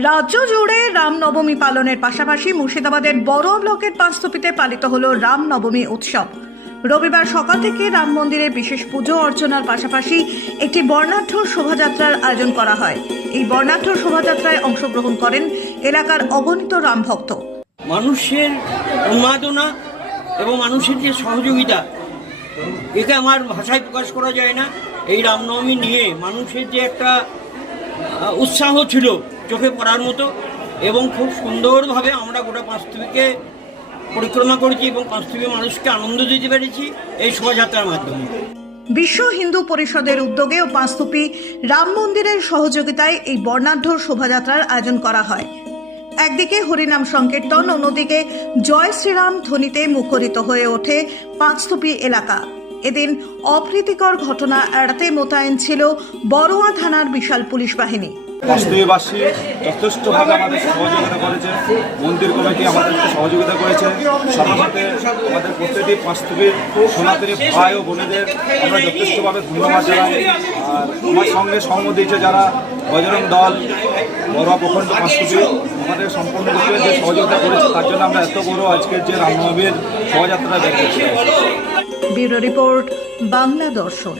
রাজ্য জুড়ে রামনবমী পালনের পাশাপাশি মুর্শিদাবাদের বড় ব্লকের পাঁচতপিতে পালিত হলো রামনবমী উৎসব। রবিবার সকাল থেকে রাম মন্দিরে বিশেষ পুজো অর্চনার পাশাপাশি একটি বর্ণাঢ্য শোভাযাত্রার আয়োজন করা হয়। এই বর্ণাঢ্য শোভাযাত্রায় অংশগ্রহণ করেন এলাকার অগণিত রাম ভক্ত। মানুষের উন্মাদনা এবং মানুষের যে সহযোগিতা একে আমার ভাষায় প্রকাশ করা যায় না। এই রামনবমী নিয়ে মানুষের যে একটা উৎসাহ ছিল চোখে পড়ার মতো এবং খুব সুন্দরভাবে আমরা গোটা পাঁচথীকে পরিক্রমা করেছি এবং পাঁচথীপে মানুষকে আনন্দ দিতে পেরেছি এই শোভাযাত্রার মাধ্যমে। বিশ্ব হিন্দু পরিষদের উদ্যোগে ও পাঁচতুপি রাম মন্দিরের সহযোগিতায় এই বর্ণাঢ্য শোভাযাত্রার আয়োজন করা হয়। একদিকে হরিনাম সংকীর্তন অন্যদিকে জয় শ্রীরাম ধ্বনিতে মুখরিত হয়ে ওঠে পাঁচতুপি এলাকা। এদিন অপ্রীতিকর ঘটনা এড়াতে মোতায়েন ছিল বড়োয়া থানার বিশাল পুলিশ বাহিনী। বাস্তবীবাসী যথেষ্টভাবে আমাদের সহযোগিতা করেছে, মন্দির কমিটি আমাদেরকে সহযোগিতা করেছে সাথে সাথে আমাদের প্রত্যেকটি পাঁচতবীর সনাতনী ভাই ও বোনেদের আমরা যথেষ্টভাবে ধন্যবাদ জানাই। আর আমার সঙ্গে সঙ্গ দিয়েছে যারা বজরং দল, বড়ুয়া প্রখণ্ড পাঁচতবী আমাদের সম্পূর্ণরূপে যে সহযোগিতা করেছে, তার জন্য আমরা এত বড় আজকের যে রামনবমীর শোভাযাত্রা করতে ব্যুরো রিপোর্ট, বাংলা দর্শন।